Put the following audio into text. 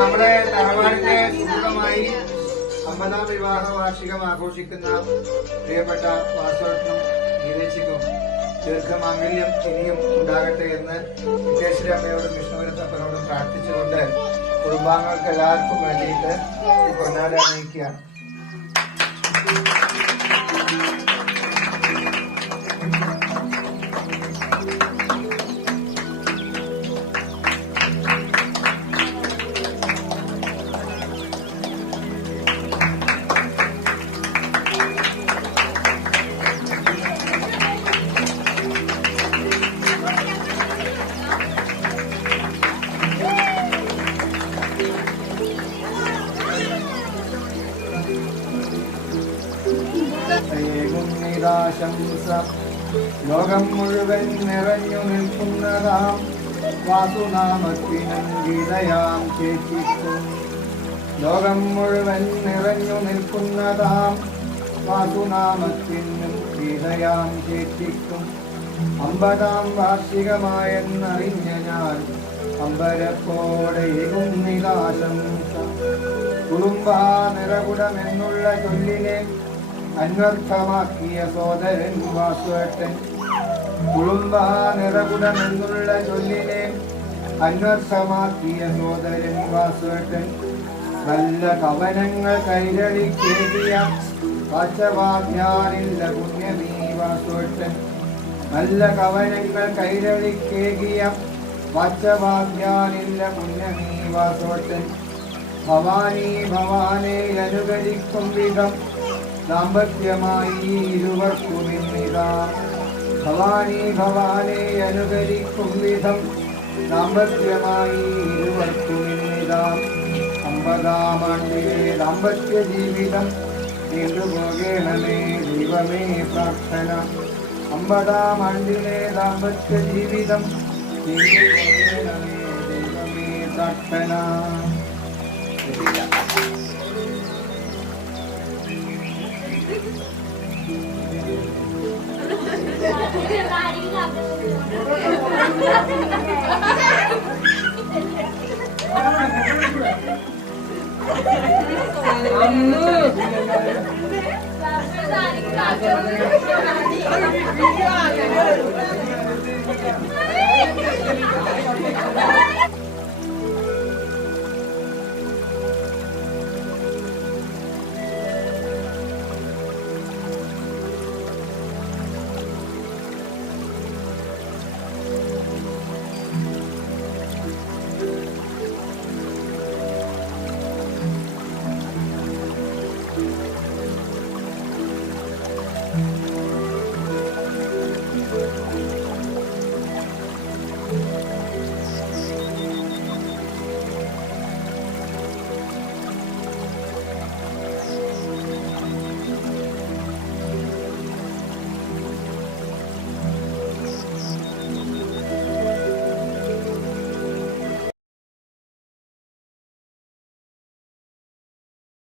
നമ്മുടെ തറവാടിന്റെ സുഖമായി 50ാം വിവാഹ വാർഷികം ആഘോഷിക്കുന്ന പ്രിയപ്പെട്ട വാസവട്ടനും ഗീതേച്ചിക്കും ദീർഘമാംഗല്യം ഇനിയും ഉണ്ടാകട്ടെ എന്ന് വിദ്യേശ്വരി അമ്മയോടും വിഷ്ണുവരത്തപ്പനോടും പ്രാർത്ഥിച്ചുകൊണ്ട് കുടുംബാംഗങ്ങൾക്ക് എല്ലാവർക്കും വേണ്ടിയിട്ട് പൊന്നാട അണിയിക്കുകയാണ്. ലോകം മുഴുവൻ നിറഞ്ഞു നിൽക്കുന്നതാം വാസുനാമത്തിനും ഗീതയാം ചേച്ചിക്കും. ലോകം മുഴുവൻ നിറഞ്ഞു നിൽക്കുന്നതാം വാസുനാമത്തിനും ഗീതയാം ചേച്ചിക്കും. 50ാം വാർഷികമായെന്നറിഞ്ഞ ഞാൻ അമ്പരപ്പോടെയും നിരാശംസ. കുടുംബാ നിറകുടമെന്നുള്ള ചൊല്ലിനെ അന്വർത്ഥമാക്കിയ സോദരൻ വാസുവേട്ടൻ. കുടുംബാ നിറകുടമെന്നുള്ള ചൊല്ലിനെ അന്വർത്ഥമാക്കിയ സോദരൻ വാസുവേട്ടൻ. നല്ല കവനങ്ങൾ കൈരളിക്കേകിയ വാച്ചവാദ്യാനില്ല പുണ്യമീ വാസുവേട്ടൻ. നല്ല കവനങ്ങൾ കൈരളിക്കേകിയ വാച്ചവാദ്യാനില്ല പുണ്യമീ വാസുവേട്ടൻ. ഭവാനി ഭവാനെ അനുകരിക്കും വിധം ദാമ്പത്യമായി ഇരുവർക്കുമിന്നിതാ. ഭവാനി ഭവാനെ അനുകരിക്കും വിധം ദാമ്പത്യമായി ഇരുവർക്കുമിന്നിതാ. 50ാം ആണ്ടിലെ ദാമ്പത്യ ജീവിതം നീണ്ടുപോകേണമേ ദൈവമേ പ്രാർത്ഥന. 50ാം ആണ്ടിലെ ദാമ്പത്യ ജീവിതം നീണ്ടുപോകേണമേ ദൈവമേ പ്രാർത്ഥന.